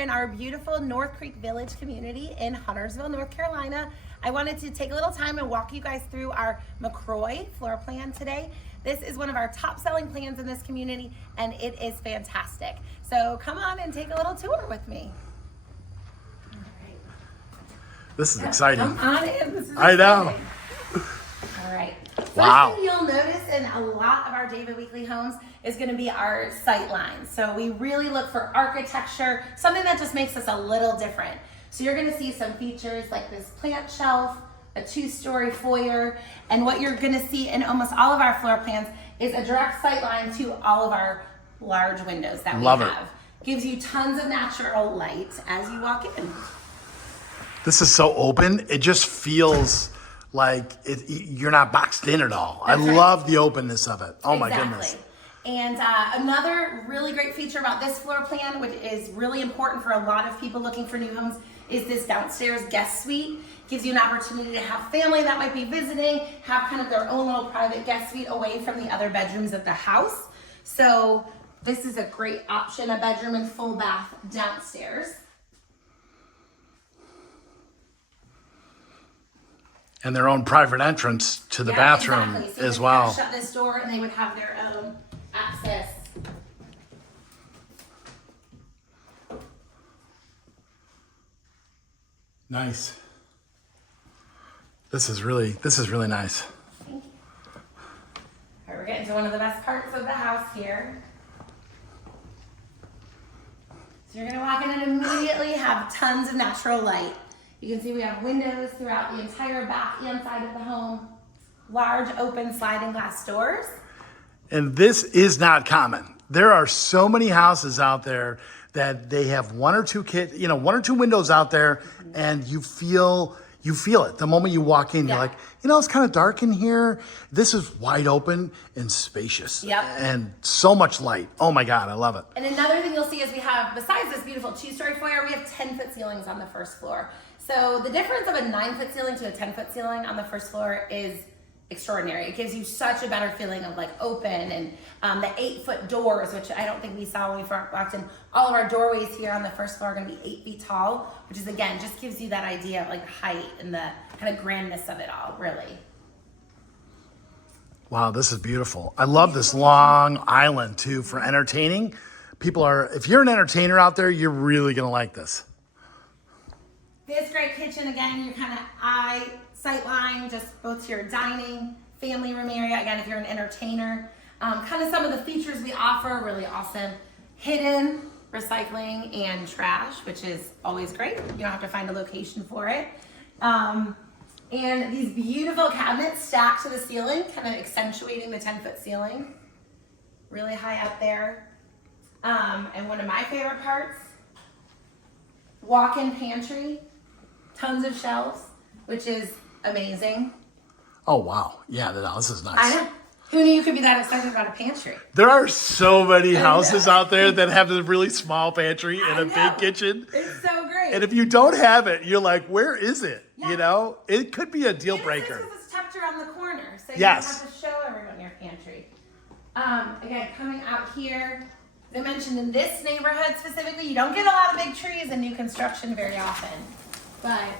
in our beautiful North Creek Village community in Huntersville, North Carolina. I wanted to take a little time and walk you guys through our McCroy floor plan today. This is one of our top selling plans in this community, and it is fantastic. So come on and take a little tour with me. This is exciting. Come on in. This is I know. All right. Wow. First thing you'll notice in a lot of our David Weekley homes is going to be our sight lines. So we really look for architecture, something that just makes us a little different. So you're going to see some features like this plant shelf, a 2-story foyer, and what you're going to see in almost all of our floor plans is a direct sight line to all of our large windows that we have. Gives you tons of natural light as you walk in. This is so open. It just feels like you're not boxed in at all. That's right. Love the openness of it. Oh my goodness. And another really great feature about this floor plan, which is really important for a lot of people looking for new homes, is this downstairs guest suite. Gives you an opportunity to have family that might be visiting, have kind of their own little private guest suite away from the other bedrooms of the house. So this is a great option, a bedroom and full bath downstairs. And their own private entrance to the bathroom exactly. So as well. Shut this door and they would have their own access. Nice. This is really nice. Thank you. All right, we're getting to one of the best parts of the house here. So you're gonna walk in and immediately have tons of natural light. You can see we have windows throughout the entire back and side of the home. Large open sliding glass doors. And this is not common. There are so many houses out there that they have one or two windows out there, and you feel it. The moment you walk in, you're like, it's kind of dark in here. This is wide open and spacious. Yep. And so much light. Oh my God, I love it. And another thing you'll see is we have, besides this beautiful 2-story foyer, we have 10-foot ceilings on the first floor. So the difference of a 9-foot ceiling to a 10-foot ceiling on the first floor is extraordinary. It gives you such a better feeling of like open, and the 8-foot doors, which I don't think we saw when we walked in. All of our doorways here on the first floor are going to be 8 feet tall, which is again just gives you that idea of like the height and the kind of grandness of it all, really. Wow, this is beautiful. I love this long island too for entertaining. If you're an entertainer out there, you're really going to like this. This great kitchen, again, your kind of sight line, just both to your dining, family room area. Again, if you're an entertainer, kind of some of the features we offer, really awesome. Hidden recycling and trash, which is always great. You don't have to find a location for it. And these beautiful cabinets stacked to the ceiling, kind of accentuating the 10-foot ceiling. Really high up there. And one of my favorite parts, walk-in pantry. Tons of shelves, which is amazing. Oh, wow. Yeah, this is nice. I know. Who knew you could be that excited about a pantry? There are so many houses out there that have a really small pantry and a big kitchen. It's so great. And if you don't have it, you're like, where is it? Yeah. It could be a deal breaker. It's tucked around the corner, so you Yes. don't have to show everyone your pantry. Again, coming out here, as I mentioned, in this neighborhood specifically, you don't get a lot of big trees in new construction very often. But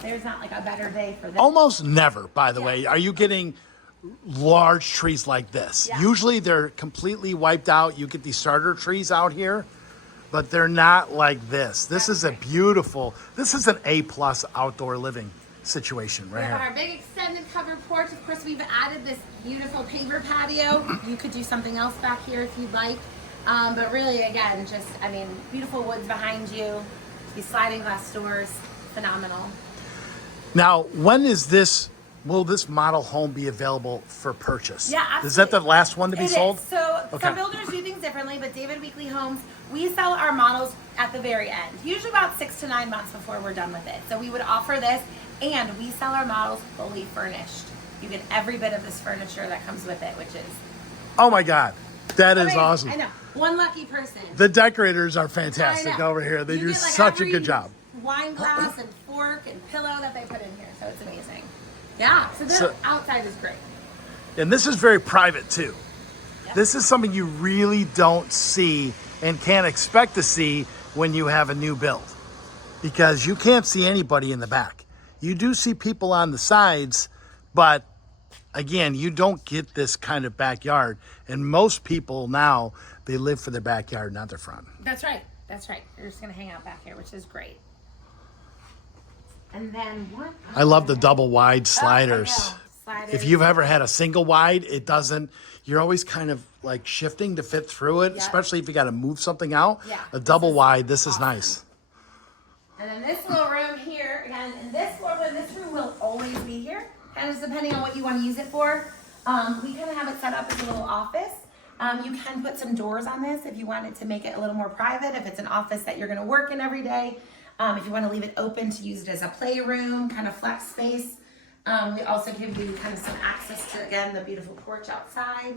there's not like a better day for this. Almost never, by the way, are you getting large trees like this. Yeah. Usually they're completely wiped out. You get these starter trees out here, but they're not like this. This is an A+ outdoor living situation right We have here. our big extended covered porch. Of course, we've added this beautiful paver patio. You could do something else back here if you'd like. But really, again, beautiful woods behind you. These sliding glass doors, phenomenal. Now, will this model home be available for purchase? Yeah, absolutely. Is that the last one to be sold? So Okay. some builders do things differently, but David Weekley Homes, we sell our models at the very end, usually about 6 to 9 months before we're done with it. So we would offer this, and we sell our models fully furnished. You get every bit of this furniture that comes with it, which is Oh my God, that is amazing. awesome. I know, one lucky person. The decorators are fantastic I know. over here. They You do get, like, such a every good job. wine glass and fork and pillow that they put in here, so it's amazing. Yeah, so the outside is great. And this is very private too. Yep. This is something you really don't see and can't expect to see when you have a new build, because you can't see anybody in the back. You do see people on the sides, but again, you don't get this kind of backyard. And most people now, they live for their backyard, not their front. That's right. That's right. You're just going to hang out back here, which is great. And then what? I love the double wide sliders. Sliders. If you've ever had a single wide, it doesn't, you're always kind of like shifting to fit through it, especially if you got to move something out. Yeah. A double wide, this is nice. And then this little room here, again, in this room will always be here, kind of depending on what you want to use it for. We kind of have it set up as a little office. You can put some doors on this if you wanted to make it a little more private, if it's an office that you're going to work in every day. If you want to leave it open to use it as a playroom, kind of flex space. We also give you kind of some access to, again, the beautiful porch outside.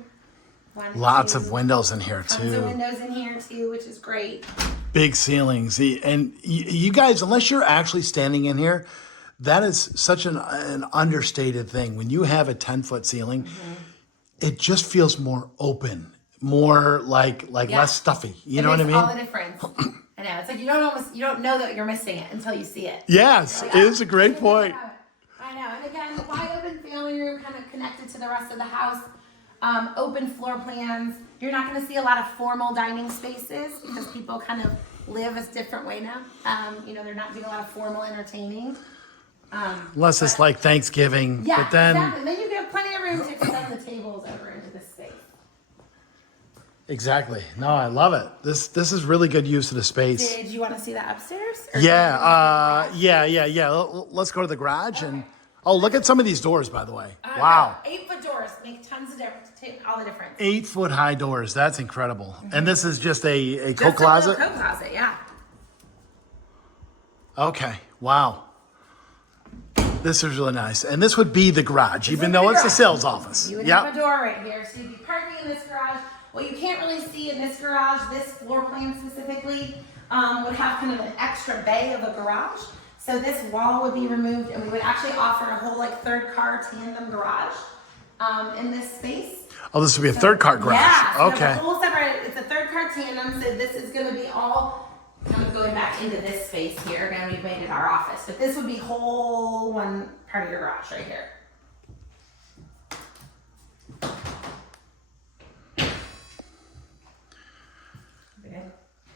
Lots of windows in here Tons of too. windows in here too, which is great. Big ceilings. And you guys, unless you're actually standing in here, that is such an understated thing. When you have a 10-foot ceiling, it just feels more open, more like less stuffy. You know what I mean? All the difference. I know. It's like you don't know that you're missing it until you see it. Yes, it is a great point. I know. And again, the wide open family room kind of connected to the rest of the house. Open floor plans. You're not going to see a lot of formal dining spaces because people kind of live a different way now. They're not doing a lot of formal entertaining. Unless it's like Thanksgiving. Yeah, but then, exactly. Then you have plenty of room to extend the tables over into this space. Exactly. No, I love it. This is really good use of the space. Did you want to see that upstairs? Or Yeah. Let's go to the garage and look at some of these doors, by the way. Wow. 8-foot doors make tons of difference. Take all the difference. 8-foot high doors. That's incredible. And this is just a coat Just closet? a little coat closet, yeah. Okay. Wow. This is really nice. And this would be the garage, even though it's the sales office. You would have a door right here, so you'd be parking in this garage. What you can't really see in this garage, this floor plan specifically, would have kind of an extra bay of a garage. So this wall would be removed, and we would actually offer a whole third car tandem garage in this space. Oh, this would be a third car garage. Yeah. So Okay. a whole separate. It's a third car tandem, so this is going to be all kind of going back into this space here. Again, we've made it our office, but this would be whole one part of your garage right here.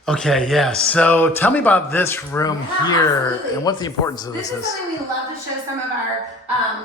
Okay, yeah. So tell me about this room here Absolutely. and what the importance of This this is is. something we love to show some of our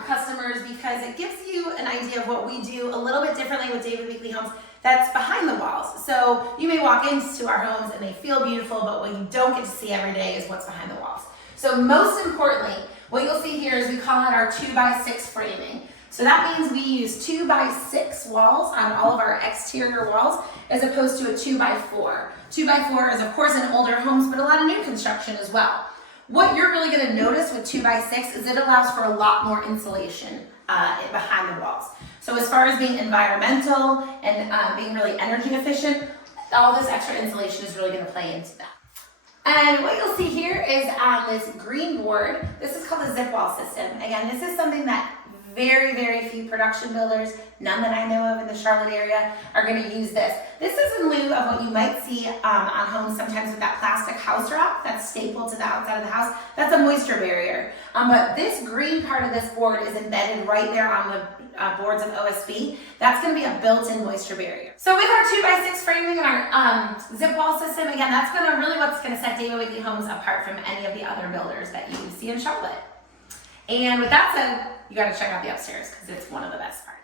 customers because it gives you an idea of what we do a little bit differently with David Weekley Homes that's behind the walls. So you may walk into our homes and they feel beautiful, but what you don't get to see every day is what's behind the walls. So most importantly, what you'll see here is we call it our 2x6 framing. So that means we use 2x6 walls on all of our exterior walls as opposed to a 2x4. 2x4 is of course in older homes, but a lot of new construction as well. What you're really going to notice with 2x6 is it allows for a lot more insulation behind the walls. So as far as being environmental and being really energy efficient, all this extra insulation is really going to play into that. And what you'll see here is on this green board, this is called the zip wall system. Again, this is something that very, very few production builders, none that I know of in the Charlotte area, are going to use this. This is in lieu of what you might see on homes sometimes with that plastic house wrap that's stapled to the outside of the house. That's a moisture barrier. But this green part of this board is embedded right there on the boards of OSB. That's going to be a built-in moisture barrier. So with our 2x6 framing and our zip wall system, again, that's going to really what's going to set David Weekley Homes apart from any of the other builders that you see in Charlotte. And with that said, you got to check out the upstairs because it's one of the best parts.